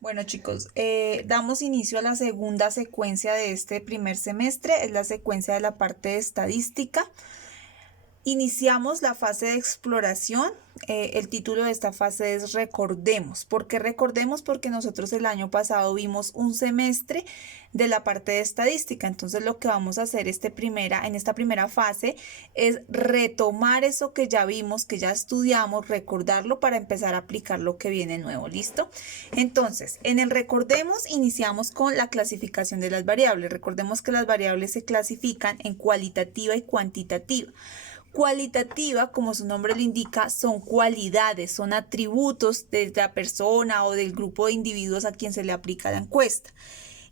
Bueno chicos, damos inicio a la segunda secuencia de este primer semestre, es la secuencia de la parte de estadística. Iniciamos la fase de exploración. El título de esta fase es Recordemos. ¿Por qué recordemos? Porque nosotros el año pasado vimos un semestre de la parte de estadística. Entonces lo que vamos a hacer en esta primera fase es retomar eso que ya vimos, que ya estudiamos, recordarlo para empezar a aplicar lo que viene nuevo. ¿Listo? Entonces, en el Recordemos iniciamos con la clasificación de las variables. Recordemos que las variables se clasifican en cualitativa y cuantitativa. Cualitativa, como su nombre lo indica, son cualidades, son atributos de la persona o del grupo de individuos a quien se le aplica la encuesta.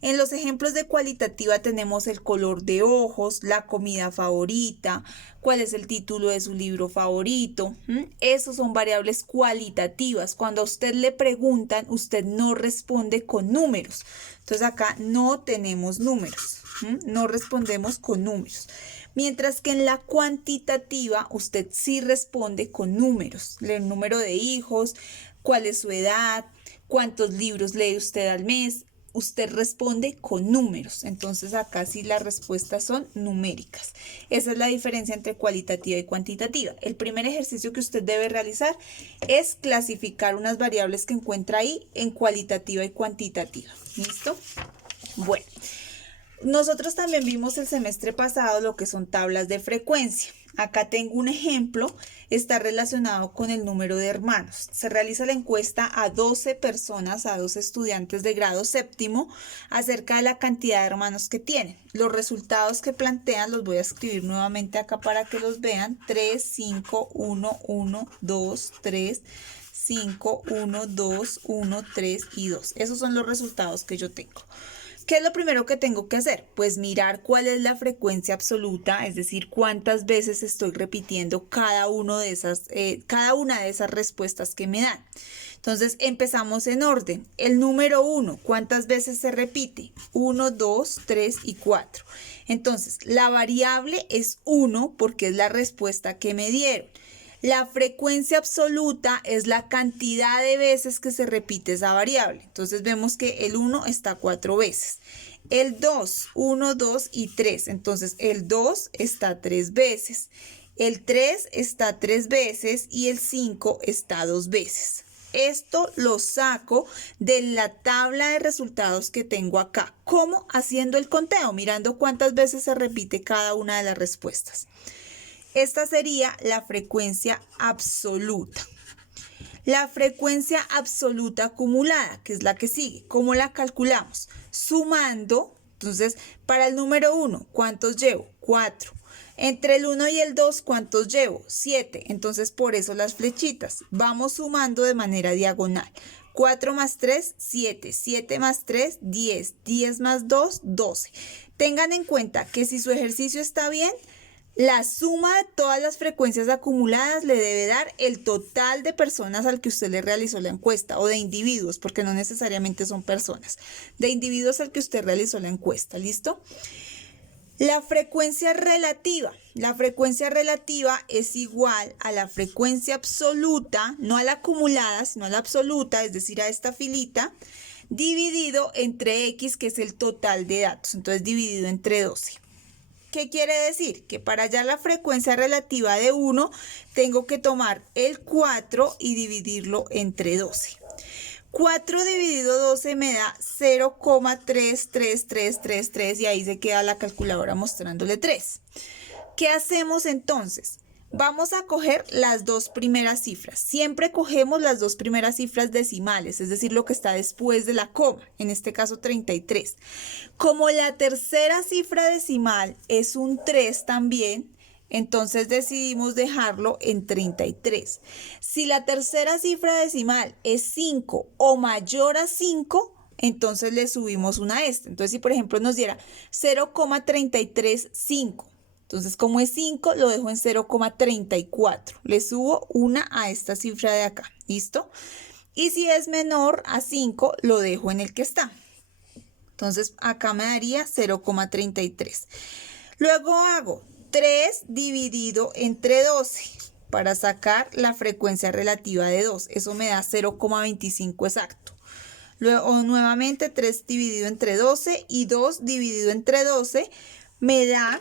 En los ejemplos de cualitativa tenemos el color de ojos, la comida favorita, cuál es el título de su libro favorito. Esos son variables cualitativas. Cuando a usted le preguntan, usted no responde con números. Entonces acá no tenemos números, no respondemos con números. Mientras que en la cuantitativa usted sí responde con números, el número de hijos, cuál es su edad, cuántos libros lee usted al mes. Usted responde con números, entonces acá sí las respuestas son numéricas. Esa es la diferencia entre cualitativa y cuantitativa. El primer ejercicio que usted debe realizar es clasificar unas variables que encuentra ahí en cualitativa y cuantitativa. ¿Listo? Bueno. Nosotros también vimos el semestre pasado lo que son tablas de frecuencia. Acá tengo un ejemplo, está relacionado con el número de hermanos. Se realiza la encuesta a 12 personas, a 12 estudiantes de grado séptimo, acerca de la cantidad de hermanos que tienen. Los resultados que plantean los voy a escribir nuevamente acá para que los vean. 3, 5, 1, 1, 2, 3, 5, 1, 2, 1, 3 y 2. Esos son los resultados que yo tengo. ¿Qué es lo primero que tengo que hacer? Pues mirar cuál es la frecuencia absoluta, es decir, cuántas veces estoy repitiendo cada una de esas respuestas que me dan. Entonces empezamos en orden. El número 1, ¿cuántas veces se repite? 1, 2, 3 y 4. Entonces la variable es 1 porque es la respuesta que me dieron. La frecuencia absoluta es la cantidad de veces que se repite esa variable. Entonces vemos que el 1 está 4 veces. El 2, 1, 2 y 3. Entonces el 2 está 3 veces. El 3 está 3 veces y el 5 está 2 veces. Esto lo saco de la tabla de resultados que tengo acá. ¿Cómo? Haciendo el conteo, mirando cuántas veces se repite cada una de las respuestas. Esta sería la frecuencia absoluta. La frecuencia absoluta acumulada, que es la que sigue. ¿Cómo la calculamos? Sumando. Entonces, para el número 1, ¿cuántos llevo? 4. Entre el 1 y el 2, ¿cuántos llevo? 7. Entonces, por eso las flechitas. Vamos sumando de manera diagonal. 4 más 3, 7. 7 más 3, 10. 10 más 2, 12. Tengan en cuenta que si su ejercicio está bien, la suma de todas las frecuencias acumuladas le debe dar el total de personas al que usted le realizó la encuesta, o de individuos, porque no necesariamente son personas, de individuos al que usted realizó la encuesta. ¿Listo? La frecuencia relativa. La frecuencia relativa es igual a la frecuencia absoluta, no a la acumulada, sino a la absoluta, es decir, a esta filita, dividido entre X, que es el total de datos. Entonces, dividido entre 12. ¿Qué quiere decir? Que para hallar la frecuencia relativa de 1, tengo que tomar el 4 y dividirlo entre 12. 4 dividido 12 me da 0,33333 y ahí se queda la calculadora mostrándole 3. ¿Qué hacemos entonces? Vamos a coger las dos primeras cifras. Siempre cogemos las dos primeras cifras decimales, es decir, lo que está después de la coma, en este caso 33. Como la tercera cifra decimal es un 3 también, entonces decidimos dejarlo en 33. Si la tercera cifra decimal es 5 o mayor a 5, entonces le subimos una a esta. Entonces, si por ejemplo nos diera 0,335. Entonces, como es 5, lo dejo en 0,34. Le subo una a esta cifra de acá. ¿Listo? Y si es menor a 5, lo dejo en el que está. Entonces, acá me daría 0,33. Luego hago 3 dividido entre 12 para sacar la frecuencia relativa de 2. Eso me da 0,25 exacto. Luego nuevamente 3 dividido entre 12 y 2 dividido entre 12 me da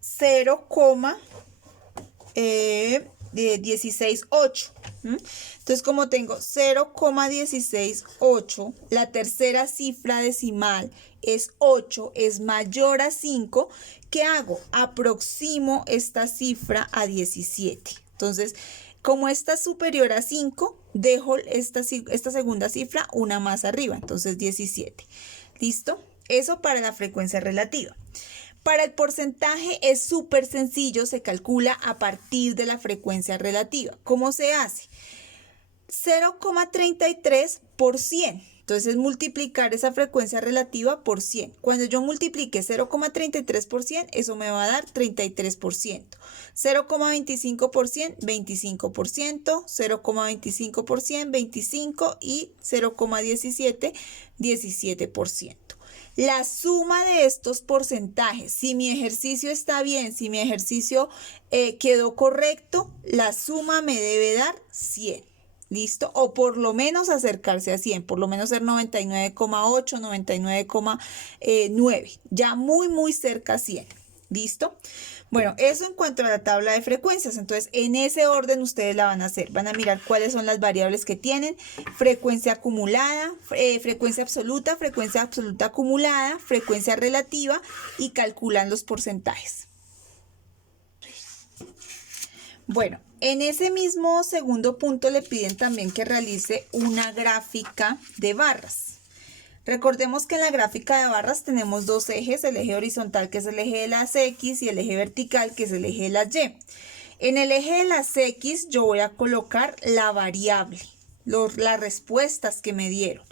0,168. Entonces, como tengo 0,168, la tercera cifra decimal es 8, es mayor a 5, ¿qué hago? Aproximo esta cifra a 17. Entonces, como esta es superior a 5, dejo esta segunda cifra una más arriba, entonces 17. ¿Listo? Eso para la frecuencia relativa. Para el porcentaje es súper sencillo, se calcula a partir de la frecuencia relativa. ¿Cómo se hace? 0,33 por 100. Entonces, multiplicar esa frecuencia relativa por 100. Cuando yo multiplique 0,33 por 100, eso me va a dar 33%. 0,25 por 100, 25%. 0,25 por 100, 25%. Y 0,17, 17%. La suma de estos porcentajes, si mi ejercicio está bien, si mi ejercicio quedó correcto, la suma me debe dar 100. ¿Listo? O por lo menos acercarse a 100, por lo menos ser 99,8, 99,9. Ya muy cerca a 100. ¿Listo? Bueno, eso en cuanto a la tabla de frecuencias. Entonces, en ese orden ustedes la van a hacer. Van a mirar cuáles son las variables que tienen. Frecuencia acumulada, frecuencia absoluta acumulada, frecuencia relativa y calculan los porcentajes. Bueno, en ese mismo segundo punto le piden también que realice una gráfica de barras. Recordemos que en la gráfica de barras tenemos dos ejes, el eje horizontal que es el eje de las X y el eje vertical que es el eje de las Y. En el eje de las X yo voy a colocar la variable, las respuestas que me dieron.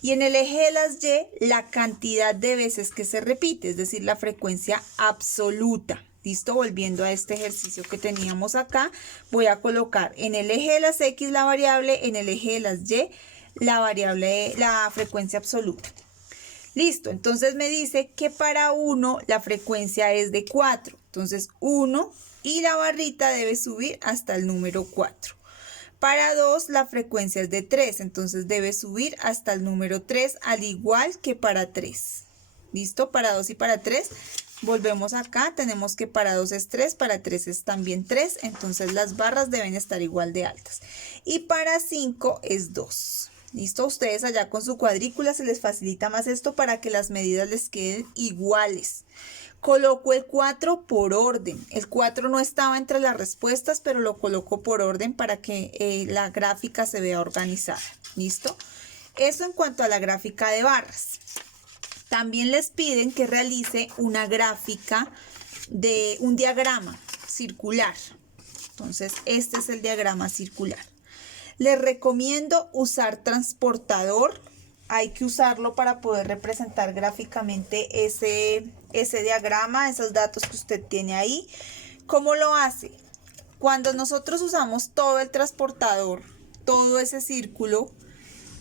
Y en el eje de las Y la cantidad de veces que se repite, es decir, la frecuencia absoluta. ¿Listo? Volviendo a este ejercicio que teníamos acá, voy a colocar en el eje de las X la variable, en el eje de las Y la variable, la frecuencia absoluta. Listo, entonces me dice que para 1 la frecuencia es de 4. Entonces 1 y la barrita debe subir hasta el número 4. Para 2 la frecuencia es de 3, entonces debe subir hasta el número 3, al igual que para 3. ¿Listo? Para 2 y para 3. Volvemos acá, tenemos que para 2 es 3, para 3 es también 3, entonces las barras deben estar igual de altas. Y para 5 es 2. ¿Listo? Ustedes allá con su cuadrícula se les facilita más esto para que las medidas les queden iguales. Coloco el 4 por orden. El 4 no estaba entre las respuestas, pero lo coloco por orden para que la gráfica se vea organizada. ¿Listo? Eso en cuanto a la gráfica de barras. También les piden que realice una gráfica de un diagrama circular. Entonces, este es el diagrama circular. Les recomiendo usar transportador. Hay que usarlo para poder representar gráficamente ese diagrama, esos datos que usted tiene ahí. ¿Cómo lo hace? Cuando nosotros usamos todo el transportador, todo ese círculo,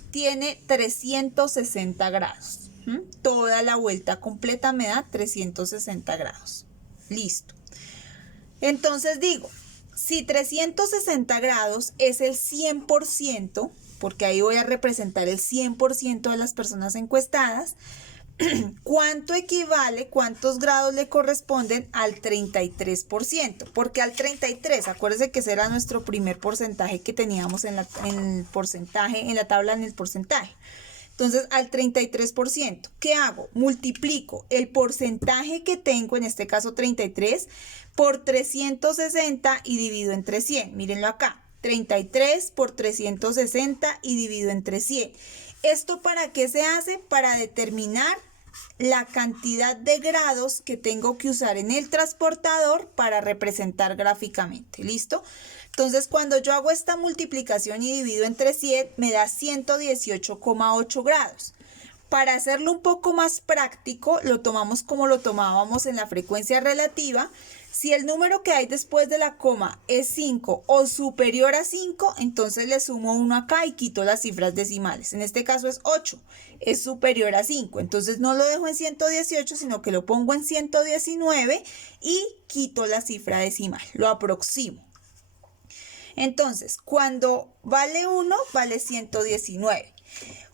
tiene 360 grados. Toda la vuelta completa me da 360 grados. Listo. Entonces digo, si 360 grados es el 100%, porque ahí voy a representar el 100% de las personas encuestadas, ¿cuánto equivale, cuántos grados le corresponden al 33%? Porque al 33, acuérdense que ese era nuestro primer porcentaje que teníamos en la tabla en el porcentaje. Entonces, al 33%, ¿qué hago? Multiplico el porcentaje que tengo, en este caso 33, por 360 y divido entre 100. Mírenlo acá, 33 por 360 y divido entre 100. ¿Esto para qué se hace? Para determinar la cantidad de grados que tengo que usar en el transportador para representar gráficamente. ¿Listo? Entonces, cuando yo hago esta multiplicación y divido entre 100, me da 118,8 grados. Para hacerlo un poco más práctico, lo tomamos como lo tomábamos en la frecuencia relativa. Si el número que hay después de la coma es 5 o superior a 5, entonces le sumo 1 acá y quito las cifras decimales. En este caso es 8, es superior a 5. Entonces no lo dejo en 118, sino que lo pongo en 119 y quito la cifra decimal, lo aproximo. Entonces, cuando vale 1, vale 119.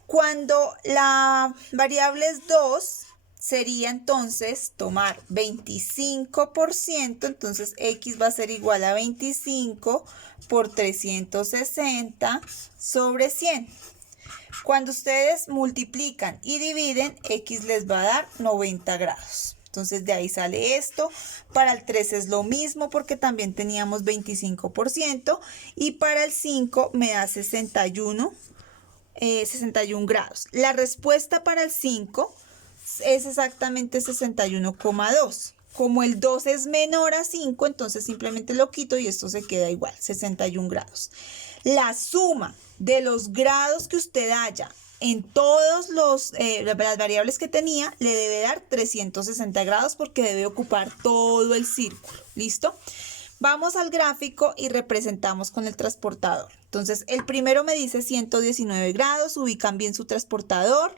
Cuando la variable es 2, sería entonces tomar 25%, entonces x va a ser igual a 25 por 360 sobre 100. Cuando ustedes multiplican y dividen, x les va a dar 90 grados. Entonces de ahí sale esto. Para el 3 es lo mismo porque también teníamos 25% y para el 5 me da 61 grados. La respuesta para el 5 es exactamente 61,2. Como el 2 es menor a 5, entonces simplemente lo quito y esto se queda igual, 61 grados. La suma de los grados que usted haya en todas las variables que tenía le debe dar 360 grados porque debe ocupar todo el círculo. ¿Listo? Vamos al gráfico y representamos con el transportador. Entonces, el primero me dice 119 grados, ubican bien su transportador.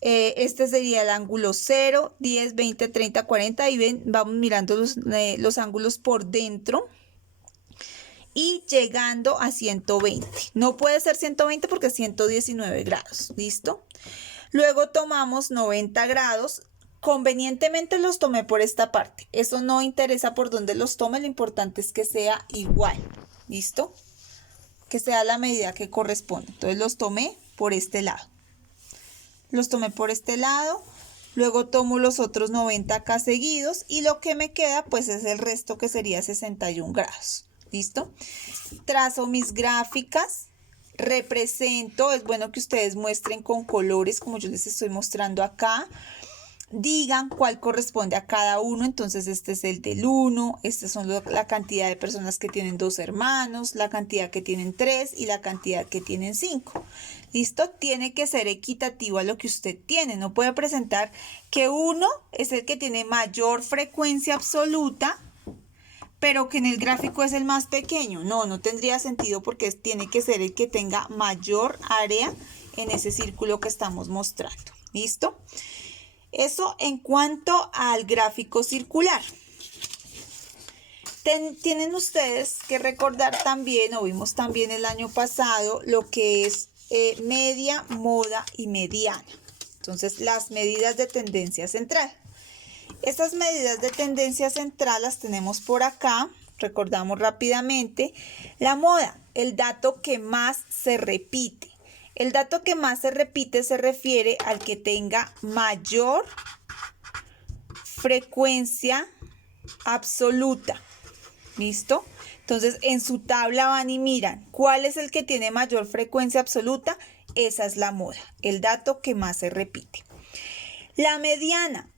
Este sería el ángulo 0, 10, 20, 30, 40 y ven, vamos mirando los ángulos por dentro y llegando a 120. No puede ser 120 porque es 119 grados, ¿listo? Luego tomamos 90 grados, convenientemente los tomé por esta parte. Eso no interesa por dónde los tome, lo importante es que sea igual, ¿listo? Que sea la medida que corresponde. Entonces los tomé por este lado. Los tomé por este lado, luego tomo los otros 90 acá seguidos y lo que me queda pues es el resto que sería 61 grados. ¿Listo? Trazo mis gráficas, represento, es bueno que ustedes muestren con colores como yo les estoy mostrando acá. Digan cuál corresponde a cada uno, entonces este es el del 1, estas son la cantidad de personas que tienen 2 hermanos, la cantidad que tienen 3 y la cantidad que tienen 5. ¿Listo? Tiene que ser equitativo a lo que usted tiene, no puede presentar que 1 es el que tiene mayor frecuencia absoluta, pero que en el gráfico es el más pequeño. No tendría sentido porque tiene que ser el que tenga mayor área en ese círculo que estamos mostrando. ¿Listo? Eso en cuanto al gráfico circular. Tienen ustedes que recordar también, o vimos también el año pasado, lo que es media, moda y mediana. Entonces, las medidas de tendencia central. Estas medidas de tendencia central las tenemos por acá. Recordamos rápidamente. La moda, el dato que más se repite. El dato que más se repite se refiere al que tenga mayor frecuencia absoluta. ¿Listo? Entonces, en su tabla van y miran cuál es el que tiene mayor frecuencia absoluta. Esa es la moda, el dato que más se repite. La mediana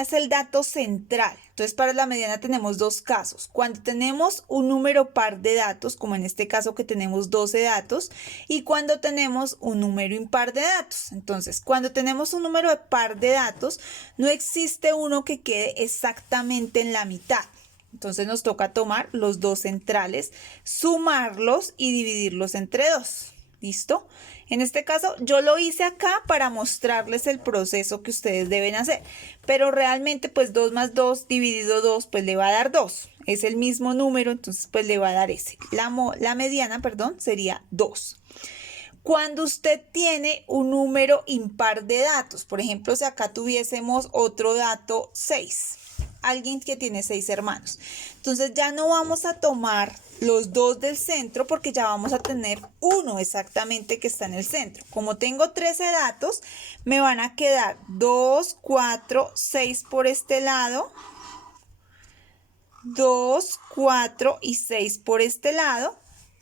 es el dato central. Entonces, para la mediana tenemos dos casos. Cuando tenemos un número par de datos, como en este caso que tenemos 12 datos, y cuando tenemos un número impar de datos. Entonces, cuando tenemos un número par de datos, no existe uno que quede exactamente en la mitad. Entonces, nos toca tomar los dos centrales, sumarlos y dividirlos entre 2. ¿Listo? En este caso yo lo hice acá para mostrarles el proceso que ustedes deben hacer, pero realmente pues 2 más 2 dividido 2 pues le va a dar 2, es el mismo número, entonces pues le va a dar ese. La mediana, perdón, sería 2. Cuando usted tiene un número impar de datos, por ejemplo, si acá tuviésemos otro dato 6, alguien que tiene 6 hermanos, entonces ya no vamos a tomar los 2 del centro porque ya vamos a tener uno exactamente que está en el centro. Como tengo 13 datos, me van a quedar 2, 4, 6 por este lado, 2, 4 y 6 por este lado.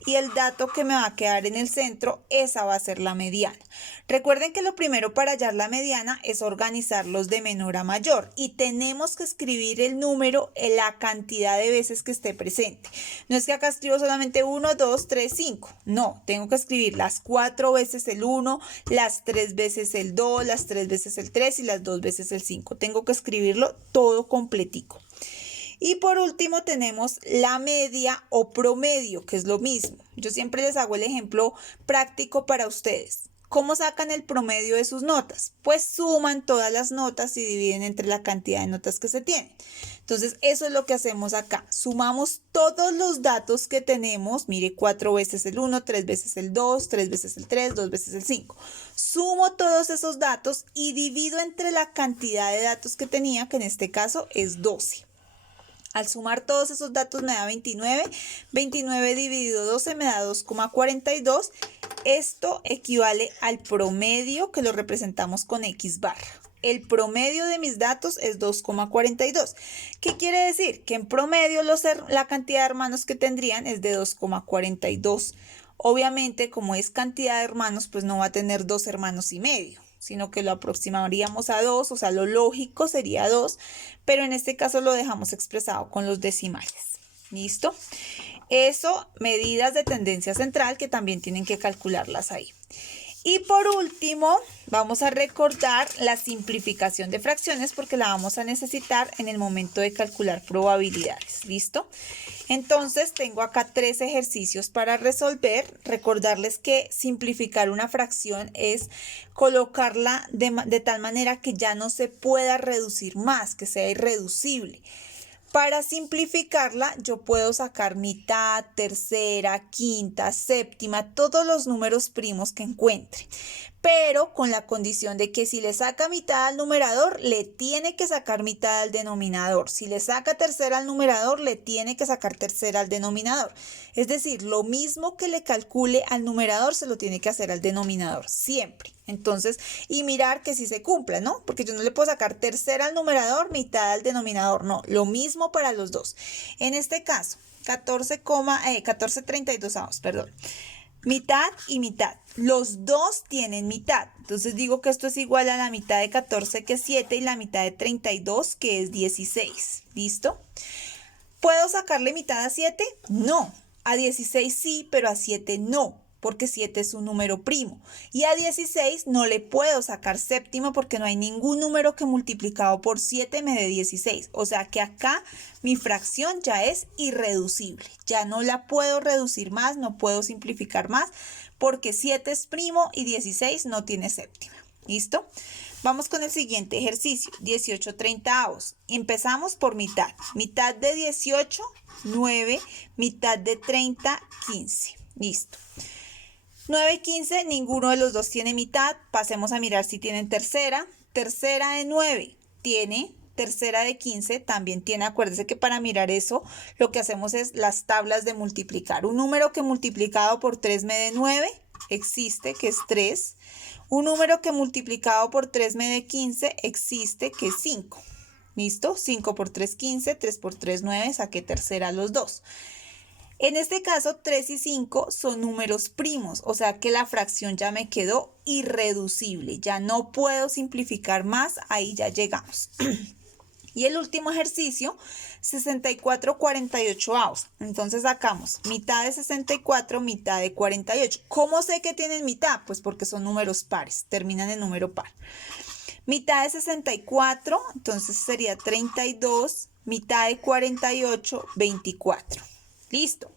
Y el dato que me va a quedar en el centro, esa va a ser la mediana. Recuerden que lo primero para hallar la mediana es organizarlos de menor a mayor y tenemos que escribir el número en la cantidad de veces que esté presente. No es que acá escribo solamente 1, 2, 3, 5. No, tengo que escribir las 4 veces el 1, las 3 veces el 2, las 3 veces el 3 y las 2 veces el 5. Tengo que escribirlo todo completico. Y por último tenemos la media o promedio, que es lo mismo. Yo siempre les hago el ejemplo práctico para ustedes. ¿Cómo sacan el promedio de sus notas? Pues suman todas las notas y dividen entre la cantidad de notas que se tienen. Entonces, eso es lo que hacemos acá. Sumamos todos los datos que tenemos. Mire, 4 veces el 1, 3 veces el 2, 3 veces el 3, 2 veces el 5. Sumo todos esos datos y divido entre la cantidad de datos que tenía, que en este caso es 12. Al sumar todos esos datos me da 29. 29 dividido 12 me da 2,42. Esto equivale al promedio, que lo representamos con X barra. El promedio de mis datos es 2,42. ¿Qué quiere decir? Que en promedio la cantidad de hermanos que tendrían es de 2,42. Obviamente, como es cantidad de hermanos, pues no va a tener 2 hermanos y medio, sino que lo aproximaríamos a 2, o sea, lo lógico sería 2, pero en este caso lo dejamos expresado con los decimales. ¿Listo? Eso, medidas de tendencia central que también tienen que calcularlas ahí. Y por último, vamos a recordar la simplificación de fracciones porque la vamos a necesitar en el momento de calcular probabilidades. ¿Listo? Entonces, tengo acá 3 ejercicios para resolver. Recordarles que simplificar una fracción es colocarla de tal manera que ya no se pueda reducir más, que sea irreducible. Para simplificarla, yo puedo sacar mitad, tercera, quinta, séptima, todos los números primos que encuentre. Pero con la condición de que si le saca mitad al numerador, le tiene que sacar mitad al denominador. Si le saca tercera al numerador, le tiene que sacar tercera al denominador. Es decir, lo mismo que le calcule al numerador, se lo tiene que hacer al denominador, siempre. Entonces, y mirar que sí se cumpla, ¿no? Porque yo no le puedo sacar tercera al numerador, mitad al denominador, no. Lo mismo para los dos. En este caso, 14,32, perdón. Mitad y mitad. Los dos tienen mitad. Entonces digo que esto es igual a la mitad de 14, que es 7, y la mitad de 32, que es 16. ¿Listo? ¿Puedo sacarle mitad a 7? No. A 16 sí, pero a 7 no, porque 7 es un número primo. Y a 16 no le puedo sacar séptima porque no hay ningún número que multiplicado por 7 me dé 16. O sea que acá mi fracción ya es irreducible. Ya no la puedo reducir más, no puedo simplificar más, porque 7 es primo y 16 no tiene séptima. ¿Listo? Vamos con el siguiente ejercicio, 18/30. Empezamos por mitad. Mitad de 18, 9. Mitad de 30, 15. Listo. 9 y 15, ninguno de los dos tiene mitad. Pasemos a mirar si tienen tercera. Tercera de 9 tiene, tercera de 15 también tiene. Acuérdense que para mirar eso, lo que hacemos es las tablas de multiplicar. Un número que multiplicado por 3 me dé 9, existe, que es 3. Un número que multiplicado por 3 me dé 15, existe, que es 5. ¿Listo? 5 por 3, 15, 3 por 3, 9, saqué tercera a los dos. En este caso, 3 y 5 son números primos, o sea que la fracción ya me quedó irreducible. Ya no puedo simplificar más, ahí ya llegamos. Y el último ejercicio, 64/48. Entonces sacamos mitad de 64, mitad de 48. ¿Cómo sé que tienen mitad? Pues porque son números pares, terminan en número par. Mitad de 64, entonces sería 32, mitad de 48, 24. Listo.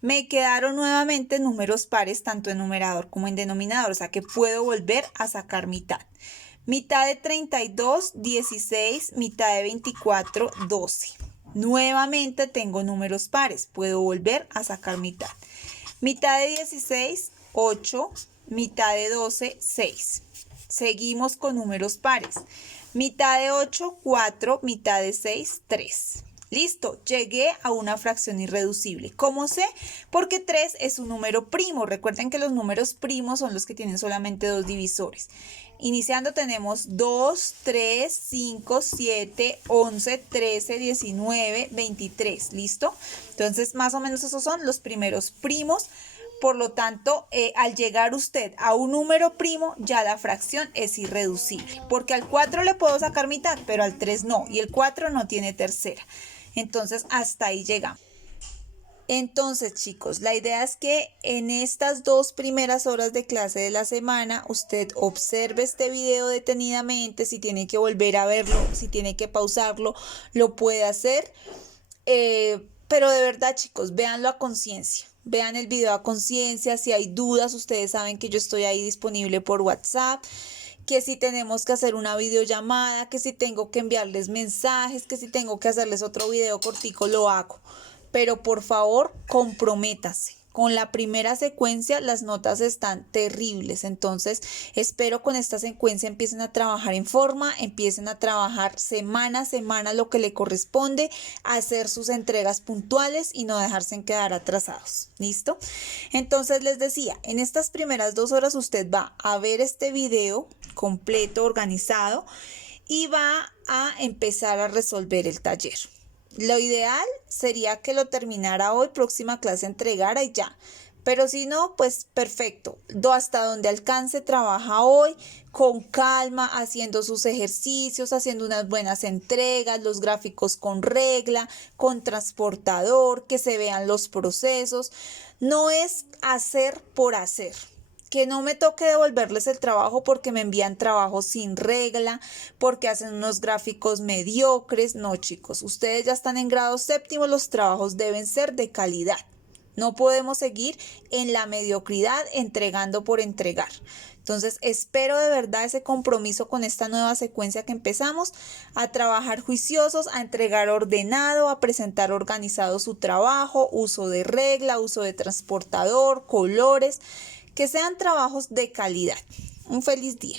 Me quedaron nuevamente números pares tanto en numerador como en denominador, o sea que puedo volver a sacar mitad. Mitad de 32, 16, mitad de 24, 12. Nuevamente tengo números pares, puedo volver a sacar mitad. Mitad de 16, 8, mitad de 12, 6. Seguimos con números pares. Mitad de 8, 4, mitad de 6, 3. Listo, llegué a una fracción irreducible. ¿Cómo sé? Porque 3 es un número primo. Recuerden que los números primos son los que tienen solamente dos divisores. Iniciando tenemos 2, 3, 5, 7, 11, 13, 19, 23. ¿Listo? Entonces, más o menos esos son los primeros primos. Por lo tanto, al llegar usted a un número primo, ya la fracción es irreducible. Porque al 4 le puedo sacar mitad, pero al 3 no. Y el 4 no tiene tercera. Entonces, hasta ahí llegamos. Entonces, chicos, la idea es que en estas 2 primeras horas de clase de la semana, usted observe este video detenidamente. Si tiene que volver a verlo, si tiene que pausarlo, lo puede hacer. Pero de verdad, chicos, véanlo a conciencia. Vean el video a conciencia. Si hay dudas, ustedes saben que yo estoy ahí disponible por WhatsApp. que si tenemos que hacer una videollamada, que si tengo que enviarles mensajes, que si tengo que hacerles otro video cortico, lo hago. Pero por favor, comprométase. Con la primera secuencia las notas están terribles, entonces espero con esta secuencia empiecen a trabajar en forma, empiecen a trabajar semana a semana lo que le corresponde, hacer sus entregas puntuales y no dejarse en quedar atrasados. ¿Listo? Entonces les decía, en estas primeras 2 horas usted va a ver este video completo, organizado y va a empezar a resolver el taller. Lo ideal sería que lo terminara hoy, próxima clase entregara y ya. Pero si no, pues perfecto. Hasta donde alcance, trabaja hoy con calma, haciendo sus ejercicios, haciendo unas buenas entregas, los gráficos con regla, con transportador, que se vean los procesos. No es hacer por hacer. Que no me toque devolverles el trabajo porque me envían trabajos sin regla, porque hacen unos gráficos mediocres. No, chicos, ustedes ya están en grado séptimo, los trabajos deben ser de calidad. No podemos seguir en la mediocridad entregando por entregar. Entonces, espero de verdad ese compromiso con esta nueva secuencia que empezamos, a trabajar juiciosos, a entregar ordenado, a presentar organizado su trabajo, uso de regla, uso de transportador, colores, que sean trabajos de calidad. Un feliz día.